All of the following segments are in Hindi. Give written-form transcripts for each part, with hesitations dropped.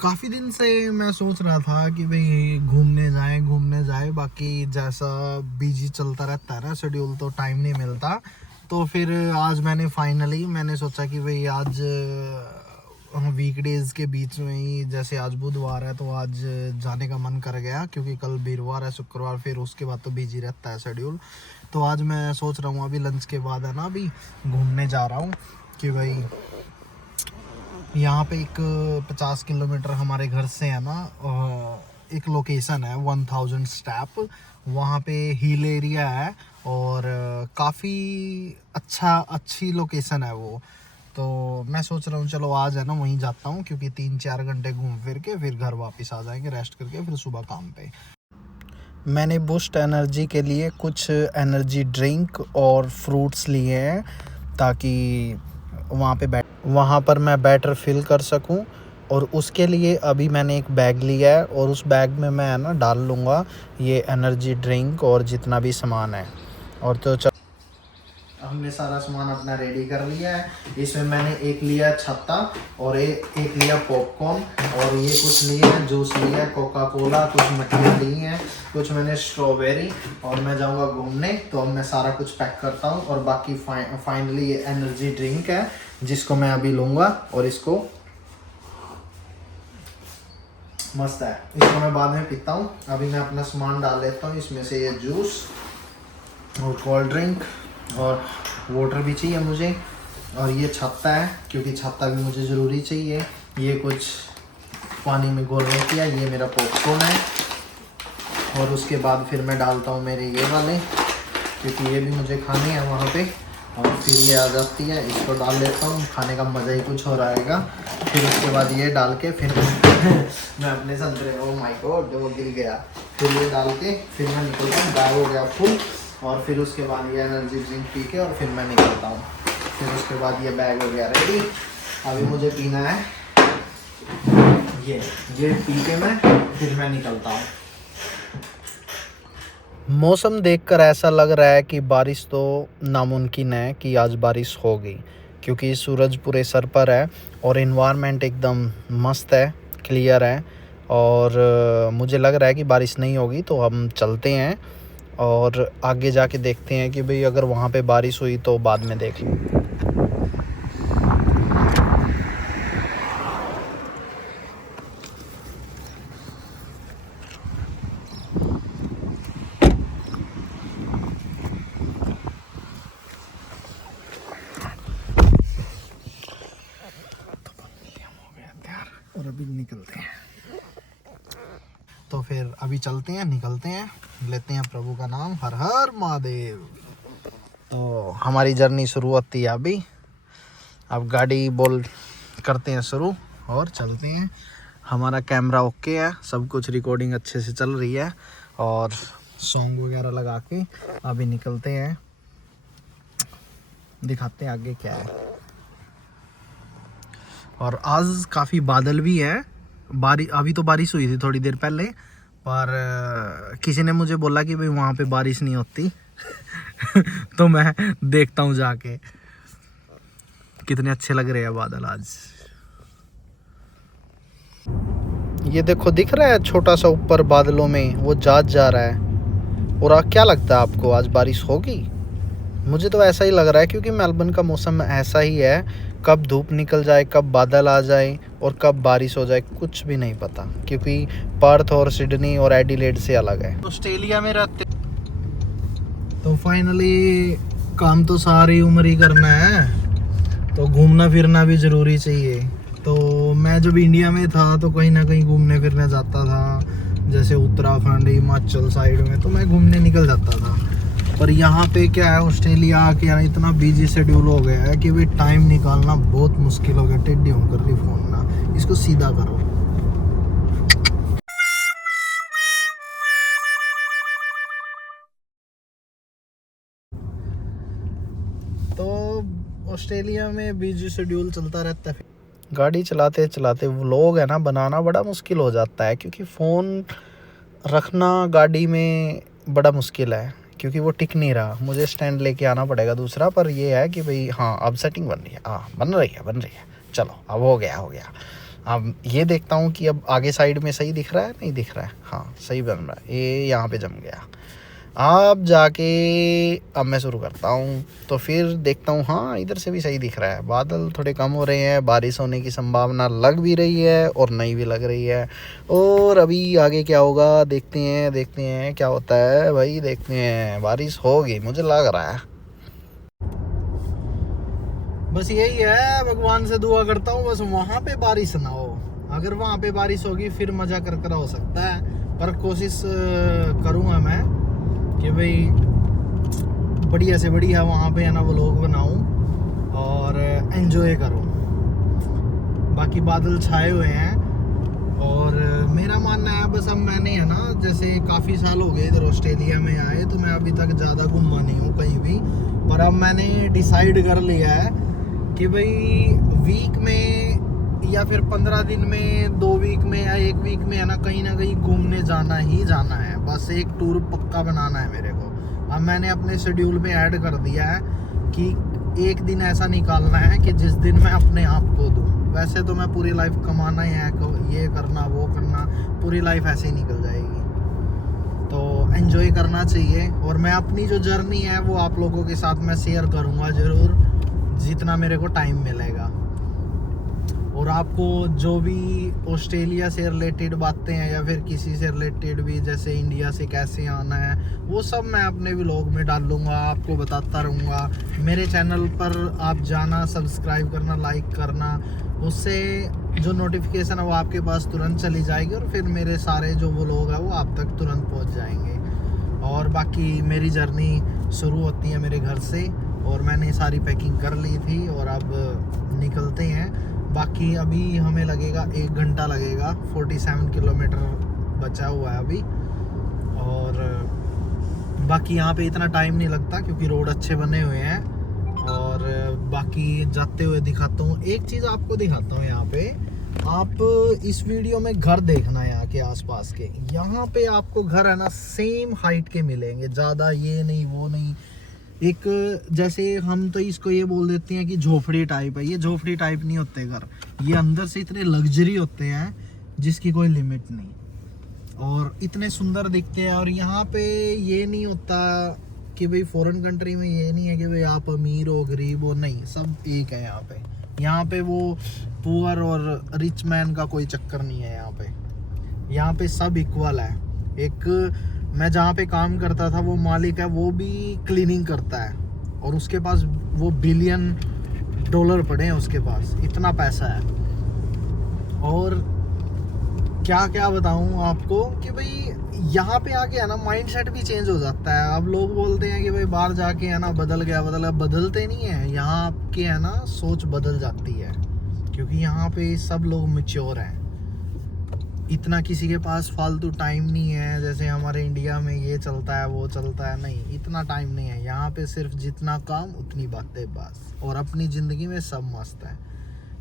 काफ़ी दिन से मैं सोच रहा था कि भाई घूमने जाए। बाकी जैसा बिजी चलता रहता है ना शेड्यूल, तो टाइम नहीं मिलता। तो फिर आज मैंने सोचा कि भाई आज वीकडेज़ के बीच में ही, जैसे आज बुधवार है तो आज जाने का मन कर गया, क्योंकि कल वीरवार है, शुक्रवार, फिर उसके बाद तो बिजी रहता है शेड्यूल। तो आज मैं सोच रहा हूँ अभी लंच के बाद है ना, अभी घूमने जा रहा हूँ कि भाई यहाँ पे एक 50 किलोमीटर हमारे घर से है ना, एक लोकेशन है 1000 स्टेप। वहाँ पे हिल एरिया है और काफ़ी अच्छी लोकेशन है वो। तो मैं सोच रहा हूँ चलो आज है ना वहीं जाता हूँ, क्योंकि 3-4 घंटे घूम फिर के फिर घर वापस आ जाएंगे रेस्ट करके, फिर सुबह काम पे। मैंने बूस्ट एनर्जी के लिए कुछ एनर्जी ड्रिंक और फ्रूट्स लिए हैं, ताकि वहाँ पर मैं बैटर फिल कर सकूँ। और उसके लिए अभी मैंने एक बैग लिया है और उस बैग में मैं है ना डाल लूँगा ये एनर्जी ड्रिंक और जितना भी सामान है। और तो हमने सारा सामान अपना रेडी कर लिया है। इसमें मैंने एक लिया छत्ता और एक लिया पॉपकॉर्न, और ये कुछ लिया है जूस लिया है, कोका कोला, कुछ मठियाँ ली हैं, कुछ मैंने स्ट्रॉबेरी। और मैं जाऊंगा घूमने, तो अब मैं सारा कुछ पैक करता हूँ। और बाकी फाइनली ये एनर्जी ड्रिंक है जिसको मैं अभी लूँगा, और इसको मस्त है, इसको मैं बाद में पीता हूँ। अभी मैं अपना सामान डाल लेता हूँ इसमें से, ये जूस और कोल्ड ड्रिंक और वाटर भी चाहिए मुझे। और ये छत्ता है, क्योंकि छत्ता भी मुझे ज़रूरी चाहिए। ये कुछ पानी में घोलने किया, ये मेरा पॉपकॉर्न है। और उसके बाद फिर मैं डालता हूँ मेरे ये वाले, क्योंकि ये भी मुझे खाने हैं वहाँ पे। और फिर ये आ जाती है, इसको डाल लेता हूँ, खाने का मज़ा ही कुछ हो रहेगा। फिर उसके बाद ये डाल के फिर मैं अपने संतरे, ओ माय गॉड वो गिर गया। फिर ये डाल के फिर मैं निकलता हूँ, बैग हो गया फुल। और फिर उसके बाद ये एनर्जी ड्रिंक पी के और फिर मैं निकलता हूँ। फिर उसके बाद ये बैग हो गया रेडी। अभी मुझे पीना है ये पी के फिर मैं निकलता हूँ। मौसम देखकर ऐसा लग रहा है कि बारिश तो नामुमकिन है कि आज बारिश होगी, क्योंकि सूरज पूरे सर पर है और इन्वायरमेंट एकदम मस्त है, क्लियर है। और मुझे लग रहा है कि बारिश नहीं होगी, तो हम चलते हैं और आगे जाके देखते हैं कि भाई अगर वहाँ पे बारिश हुई तो बाद में देख लें। और अभी निकलते हैं, तो फिर अभी चलते हैं, निकलते हैं, लेते हैं प्रभु का नाम, हर हर महादेव। तो हमारी जर्नी शुरू होती है अभी। अब गाड़ी बोल करते हैं शुरू और चलते हैं। हमारा कैमरा ओके है, सब कुछ रिकॉर्डिंग अच्छे से चल रही है, और सॉन्ग वगैरह लगा के अभी निकलते हैं, दिखाते हैं आगे क्या है। और आज काफ़ी बादल भी है, अभी तो बारिश हुई थी थोड़ी देर पहले, पर किसी ने मुझे बोला कि भाई वहाँ पे बारिश नहीं होती तो मैं देखता हूँ जाके कितने अच्छे लग रहे हैं बादल आज। ये देखो, दिख रहा है छोटा सा ऊपर बादलों में वो जहाज जा रहा है। और क्या लगता है आपको, आज बारिश होगी? मुझे तो ऐसा ही लग रहा है, क्योंकि मेलबर्न का मौसम ऐसा ही है, कब धूप निकल जाए, कब बादल आ जाए और कब बारिश हो जाए, कुछ भी नहीं पता, क्योंकि पर्थ और सिडनी और एडिलेड से अलग है। ऑस्ट्रेलिया में रहते तो फाइनली काम तो सारी उम्र ही करना है, तो घूमना फिरना भी ज़रूरी चाहिए। तो मैं जब इंडिया में था तो कहीं ना कहीं घूमने फिरने जाता था, जैसे उत्तराखंड, हिमाचल साइड में, तो मैं घूमने निकल जाता था। पर यहाँ पे क्या है, ऑस्ट्रेलिया आके यहाँ इतना बिजी शेड्यूल हो गया है कि भाई टाइम निकालना बहुत मुश्किल हो गया। टेढ़ी हों कर रही फोन ना, इसको सीधा करो। तो ऑस्ट्रेलिया में बिजी शेड्यूल चलता रहता है। गाड़ी चलाते चलाते व्लॉग है ना बनाना बड़ा मुश्किल हो जाता है, क्योंकि फ़ोन रखना गाड़ी में बड़ा मुश्किल है, क्योंकि वो टिक नहीं रहा। मुझे स्टैंड लेके आना पड़ेगा दूसरा। पर ये है कि भाई हाँ, अब सेटिंग बन रही है, हाँ बन रही है, चलो अब हो गया। अब ये देखता हूँ कि अब आगे साइड में सही दिख रहा है, नहीं दिख रहा है, हाँ सही बन रहा है, ये यहाँ पे जम गया। अब जाके अब मैं शुरू करता हूँ, तो फिर देखता हूँ हाँ इधर से भी सही दिख रहा है। बादल थोड़े कम हो रहे हैं, बारिश होने की संभावना लग भी रही है और नहीं भी लग रही है। और अभी आगे क्या होगा देखते हैं क्या होता है भाई, देखते हैं। बारिश होगी मुझे लग रहा है। बस यही है, भगवान से दुआ करता हूँ बस वहाँ पे बारिश ना हो। अगर वहाँ पे बारिश होगी फिर मज़ा कर हो सकता है, पर कोशिश करूँगा मैं कि भाई बढ़िया से बढ़िया वहाँ पे है ना व्लॉग बनाऊँ और एंजॉय करूँ। बाकी बादल छाए हुए हैं और मेरा मानना है बस अब मैंने है ना, जैसे काफ़ी साल हो गए इधर ऑस्ट्रेलिया में आए, तो मैं अभी तक ज़्यादा घूमा नहीं हूँ कहीं भी, पर अब मैंने डिसाइड कर लिया है कि भाई वीक में या फिर 15 दिन में, 2 वीक में या 1 वीक में है ना कहीं घूमने जाना ही जाना है। बस एक टूर पक्का बनाना है मेरे को। अब मैंने अपने शेड्यूल में ऐड कर दिया है कि एक दिन ऐसा निकालना है कि जिस दिन मैं अपने आप को दूँ। वैसे तो मैं पूरी लाइफ कमाना ही है, ये करना वो करना, पूरी लाइफ ऐसे ही निकल जाएगी। तो एंजॉय करना चाहिए और मैं अपनी जो जर्नी है वो आप लोगों के साथ मैं शेयर करूँगा ज़रूर, जितना मेरे को टाइम मिलेगा। और आपको जो भी ऑस्ट्रेलिया से रिलेटेड बातें हैं या फिर किसी से रिलेटेड भी, जैसे इंडिया से कैसे आना है, वो सब मैं अपने व्लॉग में डालूंगा, आपको बताता रहूँगा। मेरे चैनल पर आप जाना, सब्सक्राइब करना, लाइक करना, उससे जो नोटिफिकेशन है वो आपके पास तुरंत चली जाएगी और फिर मेरे सारे जो व्लॉग है वो आप तक तुरंत पहुँच जाएंगे। और बाकी मेरी जर्नी शुरू होती है मेरे घर से और मैंने सारी पैकिंग कर ली थी और अब निकलते हैं। बाकी अभी हमें लगेगा 1 घंटा लगेगा, 47 किलोमीटर बचा हुआ है अभी। और बाकी यहाँ पे इतना टाइम नहीं लगता क्योंकि रोड अच्छे बने हुए हैं। और बाकी जाते हुए दिखाता हूँ, एक चीज़ आपको दिखाता हूँ यहाँ पे। आप इस वीडियो में घर देखना यहाँ के आसपास के, यहाँ पे आपको घर है ना सेम हाइट के मिलेंगे, ज़्यादा ये नहीं वो नहीं। एक जैसे हम तो इसको ये बोल देते हैं कि झोपड़ी टाइप है, ये झोपड़ी टाइप नहीं होते घर, ये अंदर से इतने लग्जरी होते हैं जिसकी कोई लिमिट नहीं और इतने सुंदर दिखते हैं। और यहाँ पे ये नहीं होता कि भाई फॉरेन कंट्री में ये नहीं है कि भाई आप अमीर हो गरीब हो, नहीं, सब एक है यहाँ पे। यहाँ पे वो पुअर और रिच मैन का कोई चक्कर नहीं है यहाँ पे सब इक्वल है। एक मैं जहाँ पे काम करता था वो मालिक है, वो भी क्लीनिंग करता है और उसके पास वो $1 बिलियन पड़े हैं उसके पास, इतना पैसा है। और क्या क्या बताऊँ आपको कि भाई यहाँ पे आके है ना माइंड सेट भी चेंज हो जाता है। अब लोग बोलते हैं कि भाई बाहर जाके है ना बदल गया, बदलते नहीं है, यहाँ के है ना सोच बदल जाती है क्योंकि यहाँ पे सब लोग मैच्योर हैं। इतना किसी के पास फालतू टाइम नहीं है जैसे हमारे इंडिया में ये चलता है वो चलता है, नहीं, इतना टाइम नहीं है यहाँ पे। सिर्फ जितना काम उतनी बातें बस, और अपनी ज़िंदगी में सब मस्त है।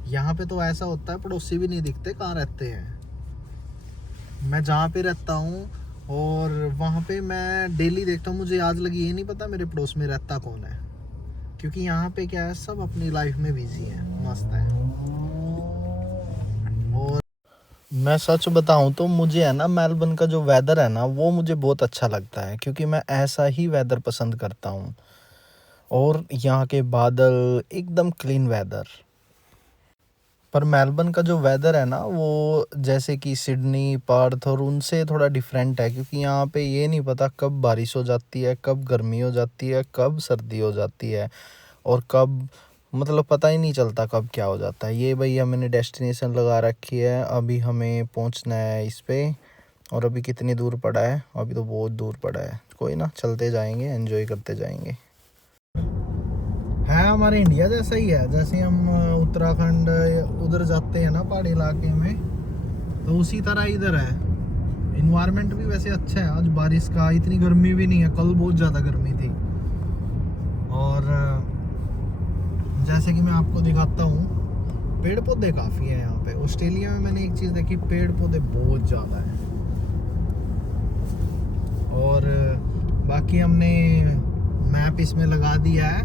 यहाँ पे तो ऐसा होता है पड़ोसी भी नहीं दिखते कहाँ रहते हैं। मैं जहाँ पे रहता हूँ और वहाँ पे मैं डेली देखता हूँ, मुझे आज लगी ये नहीं पता मेरे पड़ोस में रहता कौन है, क्योंकि यहाँ पे क्या है सब अपनी लाइफ में बिजी है, मस्त है। और मैं सच बताऊं तो मुझे है ना मेलबर्न का जो वेदर है ना वो मुझे बहुत अच्छा लगता है क्योंकि मैं ऐसा ही वेदर पसंद करता हूं। और यहाँ के बादल एकदम क्लीन वेदर। पर मेलबर्न का जो वेदर है ना वो जैसे कि सिडनी, पर्थ और उनसे थोड़ा डिफरेंट है क्योंकि यहाँ पे ये नहीं पता कब बारिश हो जाती है, कब गर्मी हो जाती है, कब सर्दी हो जाती है और कब, मतलब पता ही नहीं चलता कब क्या हो जाता है। ये भैया मैंने डेस्टिनेशन लगा रखी है, अभी हमें पहुंचना है इस पे। और अभी कितनी दूर पड़ा है, अभी तो बहुत दूर पड़ा है, कोई ना, चलते जाएंगे, एंजॉय करते जाएंगे। है हमारे इंडिया जैसा ही है, जैसे हम उत्तराखंड उधर जाते हैं ना पहाड़ी इलाके में, तो उसी तरह इधर है। इन्वायरमेंट भी वैसे अच्छा है, आज बारिश का, इतनी गर्मी भी नहीं है, कल बहुत ज़्यादा गर्मी थी। और जैसे कि मैं आपको दिखाता हूँ पेड़ पौधे काफ़ी हैं यहाँ पे। ऑस्ट्रेलिया में मैंने एक चीज़ देखी, पेड़ पौधे बहुत ज़्यादा हैं। और बाकी हमने मैप इसमें लगा दिया है।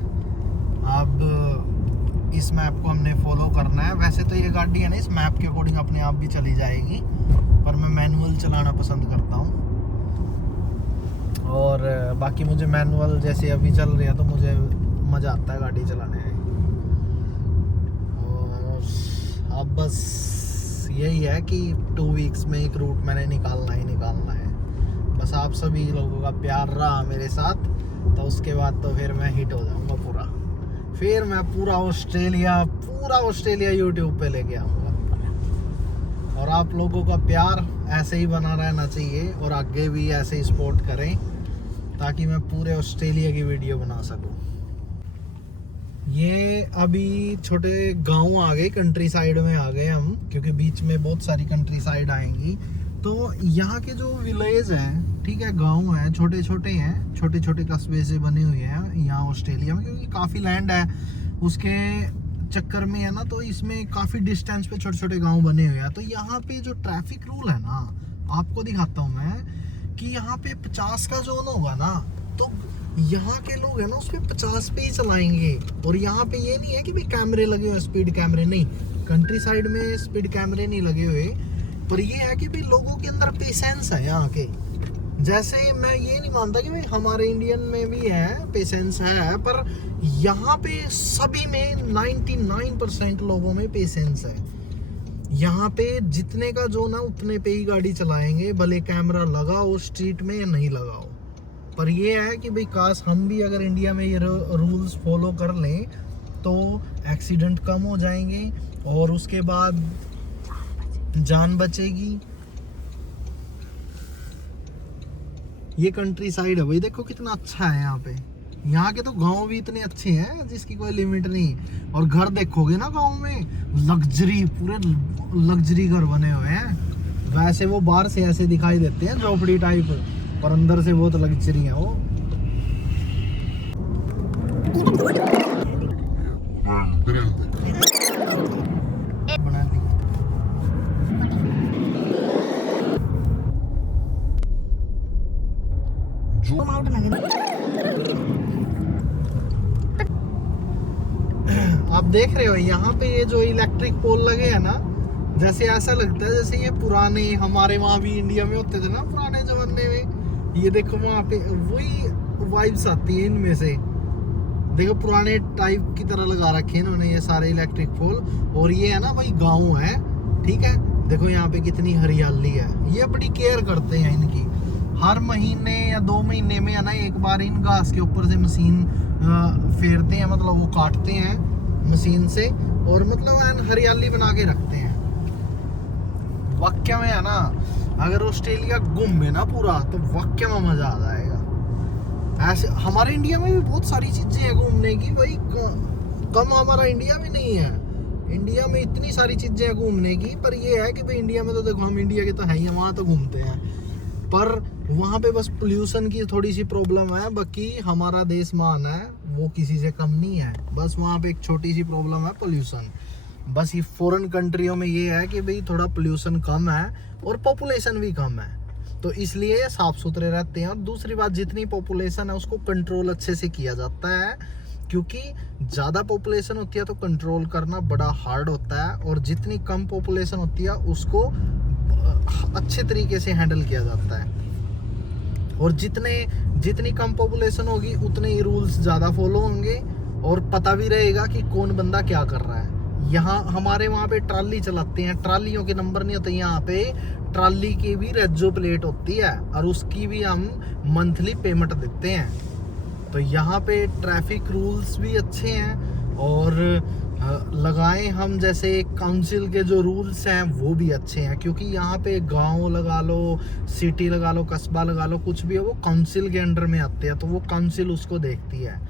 अब इस मैप को हमने फॉलो करना है। वैसे तो ये गाड़ी है ना इस मैप के अकॉर्डिंग अपने आप भी चली जाएगी, पर मैं मैनुअल चलाना पसंद करता हूँ। और बाकी मुझे मैनुअल जैसे अभी चल रही है तो मुझे मज़ा आता है गाड़ी चलाने में। और अब बस यही है कि 2 वीक्स में एक रूट मैंने निकालना ही निकालना है। बस आप सभी लोगों का प्यार रहा मेरे साथ तो उसके बाद तो फिर मैं हिट हो जाऊंगा पूरा। फिर मैं पूरा ऑस्ट्रेलिया यूट्यूब पे लेके आऊँगा। और आप लोगों का प्यार ऐसे ही बना रहना चाहिए और आगे भी ऐसे ही सपोर्ट करें ताकि मैं पूरे ऑस्ट्रेलिया की वीडियो बना सकूं। ये अभी छोटे गांव आ गए, कंट्री साइड में आ गए हम, क्योंकि बीच में बहुत सारी कंट्री साइड आएंगी। तो यहाँ के जो विलेज हैं, ठीक है, गांव हैं, छोटे छोटे हैं, छोटे छोटे कस्बे से बने हुए हैं यहाँ ऑस्ट्रेलिया में, क्योंकि काफ़ी लैंड है उसके चक्कर में है ना। तो इसमें काफ़ी डिस्टेंस पे छोटे छोटे गांव बने हुए हैं। तो यहाँ पे जो ट्रैफिक रूल है ना, आपको दिखाता हूँ मैं कि यहाँ पे 50 का जोन होगा ना, तो यहाँ के लोग है ना उस पे 50 पे ही चलाएंगे। और यहाँ पे ये नहीं है कि भाई कैमरे लगे हुए, स्पीड कैमरे नहीं, कंट्री साइड में स्पीड कैमरे नहीं लगे हुए, पर ये है कि भाई लोगों के अंदर पेशेंस है यहाँ के। जैसे मैं ये नहीं मानता कि भाई हमारे इंडियन में भी है पेशेंस है, पर यहाँ पे सभी में 99% लोगों में पेशेंस है। यहाँ पे जितने का जो ना उतने पे ही गाड़ी चलाएंगे, भले कैमरा लगाओ स्ट्रीट में या नहीं लगाओ। पर ये है कि भाई काश हम भी अगर इंडिया में ये रूल्स फॉलो कर लें तो एक्सीडेंट कम हो जाएंगे और उसके बाद जान बचेगी। ये कंट्री साइड है भाई, देखो कितना अच्छा है यहाँ पे। यहाँ के तो गांव भी इतने अच्छे हैं जिसकी कोई लिमिट नहीं। और घर देखोगे ना गांव में, लग्जरी, पूरे लग्जरी घर बने हुए हैं। वैसे वो बाहर से ऐसे दिखाई देते हैं झोपड़ी टाइप, पर अंदर से बहुत लग्जरी है वो। बना दी। आप देख रहे हो यहाँ पे ये जो इलेक्ट्रिक पोल लगे हैं ना, जैसे ऐसा लगता है जैसे ये पुराने हमारे वहाँ भी इंडिया में होते थे ना पुराने जमाने में। ये देखो वहाँ पे वही वाइब्स आती है इनमें से। देखो पुराने टाइप की तरह लगा रखे हैं इन्होंने ये सारे इलेक्ट्रिक पोल। और ये है ना भाई गाँव है, ठीक है। देखो यहाँ पे कितनी हरियाली है। ये बड़ी केयर करते हैं इनकी। हर महीने या 2 महीने में है ना एक बार इन घास के ऊपर से मशीन फेरते हैं, मतलब वो काटते हैं मशीन से, और मतलब हरियाली बना के रखते हैं। वाकई में है ना, अगर ऑस्ट्रेलिया घूमे ना पूरा तो वाकई में मजा आ जाएगा। ऐसे हमारे इंडिया में भी बहुत सारी चीजें हैं घूमने की भाई, कम हमारा इंडिया में नहीं है। इंडिया में इतनी सारी चीजें हैं घूमने की, पर ये है कि भाई इंडिया में तो देखो हम इंडिया के तो है ही, वहाँ तो घूमते हैं, पर वहाँ पे बस पोल्यूशन की थोड़ी सी प्रॉब्लम है। बाकी हमारा देश महान है, वो किसी से कम नहीं है। बस वहाँ पे एक छोटी सी प्रॉब्लम है पोल्यूशन। बस ये फॉरेन कंट्रियों में ये है कि भाई थोड़ा पोल्यूशन कम है और पॉपुलेशन भी कम है, तो इसलिए साफ सुथरे रहते हैं। और दूसरी बात, जितनी पॉपुलेशन है उसको कंट्रोल अच्छे से किया जाता है, क्योंकि ज़्यादा पॉपुलेशन होती है तो कंट्रोल करना बड़ा हार्ड होता है, और जितनी कम पॉपुलेशन होती है उसको अच्छे तरीके से हैंडल किया जाता है। और जितनी कम पॉपुलेशन होगी उतने ही रूल्स ज़्यादा फॉलो होंगे और पता भी रहेगा कि कौन बंदा क्या कर रहा है। यहाँ हमारे वहाँ पे ट्राली चलाते हैं, ट्रालियों के नंबर नहीं होते, यहाँ पे ट्राली की भी रेजो प्लेट होती है और उसकी भी हम मंथली पेमेंट देते हैं। तो यहाँ पे ट्रैफिक रूल्स भी अच्छे हैं, और लगाएं हम जैसे काउंसिल के जो रूल्स हैं वो भी अच्छे हैं, क्योंकि यहाँ पे गांव लगा लो, सिटी लगा लो, कस्बा लगा लो, कुछ भी है वो काउंसिल के अंडर में आते हैं, तो वो काउंसिल उसको देखती है।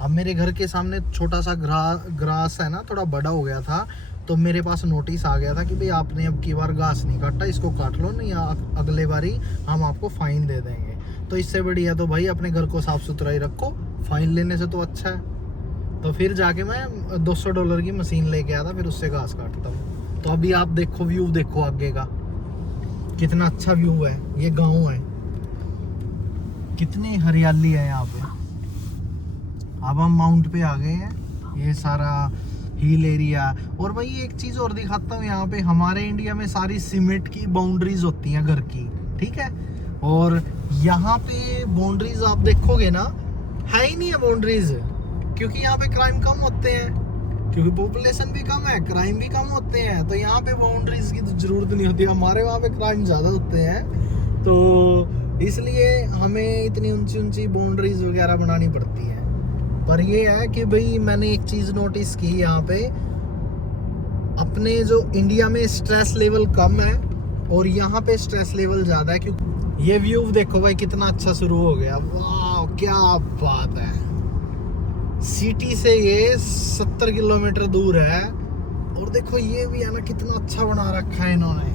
अब मेरे घर के सामने छोटा सा ग्रास है ना, थोड़ा बड़ा हो गया था, तो मेरे पास नोटिस आ गया था कि भाई आपने अब की बार घास नहीं काटा, इसको काट लो, नहीं अगले बारी हम आपको फाइन दे देंगे। तो इससे बढ़िया तो भाई अपने घर को साफ सुथरा ही रखो, फाइन लेने से तो अच्छा है। तो फिर जाके मैं $200 की मशीन लेके आया था, फिर उससे घास काटता हूँ। तो अभी आप देखो, व्यू देखो आगे का कितना अच्छा व्यू है। ये गांव है, कितनी हरियाली है यहाँ पे। अब हम माउंट पे आ गए हैं। ये सारा हिल एरिया। और भाई एक चीज और दिखाता हूँ, यहाँ पे हमारे इंडिया में सारी सीमेंट की बाउंड्रीज होती हैं घर की, ठीक है, और यहाँ पे बाउंड्रीज आप देखोगे ना, है ही नहीं है बाउंड्रीज, क्योंकि यहाँ पे क्राइम कम होते हैं, क्योंकि पॉपुलेशन भी कम है, क्राइम भी कम होते हैं, तो यहाँ पे बाउंड्रीज की तो जरूरत नहीं होती। हमारे वहाँ पे क्राइम ज़्यादा होते हैं, तो इसलिए हमें इतनी ऊंची ऊंची बाउंड्रीज वगैरह बनानी पड़ती है। पर ये है कि भाई मैंने एक चीज़ नोटिस की, यहाँ पे अपने जो इंडिया में स्ट्रेस लेवल कम है और यहाँ पे स्ट्रेस लेवल ज़्यादा है। क्योंकि ये व्यू देखो भाई कितना अच्छा शुरू हो गया, वाह क्या बात है। सिटी से ये 70 किलोमीटर दूर है, और देखो ये भी है ना कितना अच्छा बना रखा है इन्होंने।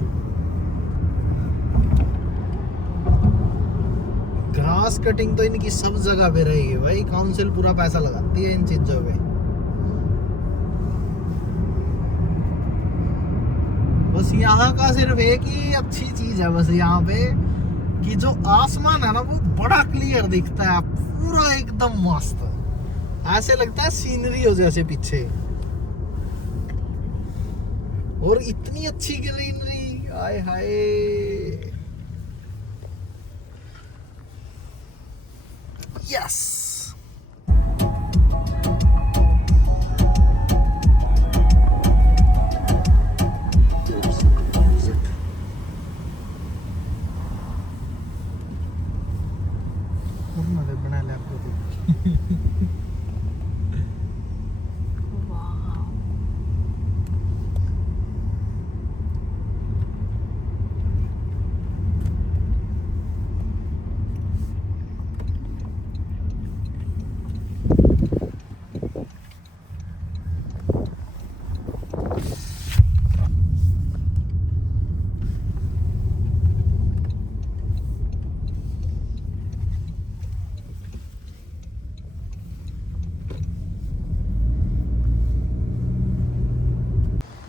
ग्रास कटिंग तो इनकी सब जगह पे रही है भाई, काउंसिल पूरा पैसा लगाती है इन चीजों पे। बस यहाँ का सिर्फ एक ही अच्छी चीज है बस यहाँ पे, कि जो आसमान है ना वो बड़ा क्लियर दिखता है, पूरा एकदम मस्त, ऐसे लगता है सीनरी हो जैसे पीछे, और इतनी अच्छी ग्रीनरी, हाय हाय। यस बना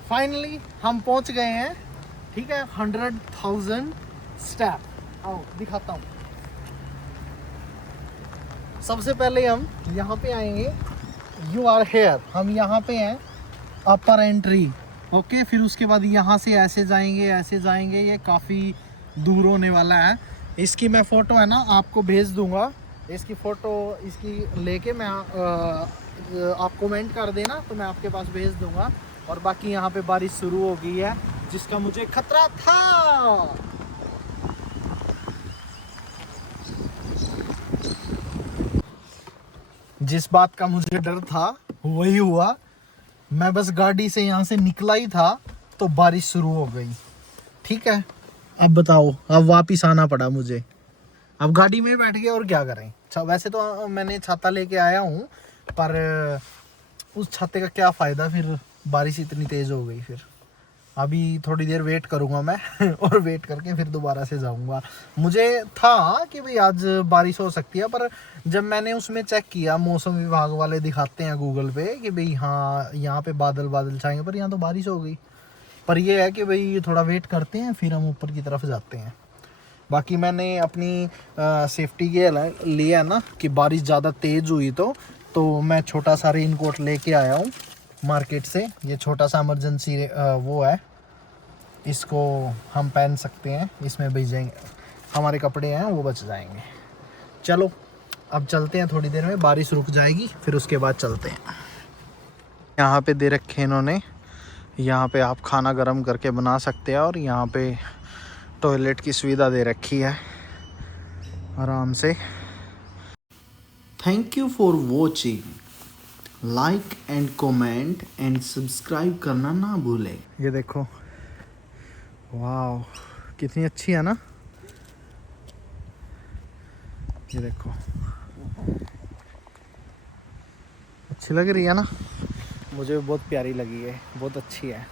फाइनली हम पहुंच गए हैं, ठीक है, 100,000 स्टेप। आओ दिखाता हूँ। सबसे पहले हम यहाँ पे आएंगे, यू आर हेयर, हम यहाँ पे हैं, अपर एंट्री, ओके। फिर उसके बाद यहाँ से ऐसे जाएंगे, ये काफ़ी दूर होने वाला है। इसकी मैं फ़ोटो है ना आपको भेज दूँगा, इसकी फ़ोटो इसकी लेके मैं आप कमेंट कर देना तो मैं आपके पास भेज दूँगा। और बाकी यहाँ पे बारिश शुरू हो गई है, जिसका मुझे खतरा था। जिस बात का मुझे डर था वही हुआ, मैं बस गाड़ी से यहाँ से निकला ही था तो बारिश शुरू हो गई, ठीक है। अब बताओ, अब वापिस आना पड़ा मुझे, अब गाड़ी में बैठ गए और क्या करें। वैसे तो मैंने छाता लेके आया हूँ, पर उस छाते का क्या फ़ायदा, फिर बारिश इतनी तेज़ हो गई। फिर अभी थोड़ी देर वेट करूँगा मैं और वेट करके फिर दोबारा से जाऊँगा। मुझे था कि भाई आज बारिश हो सकती है, पर जब मैंने उसमें चेक किया, मौसम विभाग वाले दिखाते हैं गूगल पे कि भाई हाँ यहाँ पे बादल छाएंगे, पर यहाँ तो बारिश हो गई। पर ये है कि भाई थोड़ा वेट करते हैं, फिर हम ऊपर की तरफ जाते हैं। बाकी मैंने अपनी सेफ्टी के लिए है ना कि बारिश ज़्यादा तेज़ हुई तो मैं छोटा सा रेनकोट लेके आया हूँ मार्केट से। ये छोटा सा इमरजेंसी वो है, इसको हम पहन सकते हैं, इसमें भीजेंगे, हमारे कपड़े हैं वो बच जाएंगे। चलो अब चलते हैं, थोड़ी देर में बारिश रुक जाएगी, फिर उसके बाद चलते हैं। यहाँ पे दे रखे इन्होंने, यहाँ पे आप खाना गर्म करके बना सकते हैं, और यहाँ पे टॉयलेट की सुविधा दे रखी है आराम से। Thank you for watching, like and comment and subscribe करना ना भूलें। ये देखो, वाह कितनी अच्छी है ना, ये देखो अच्छी लग रही है ना, मुझे बहुत प्यारी लगी है, बहुत अच्छी है।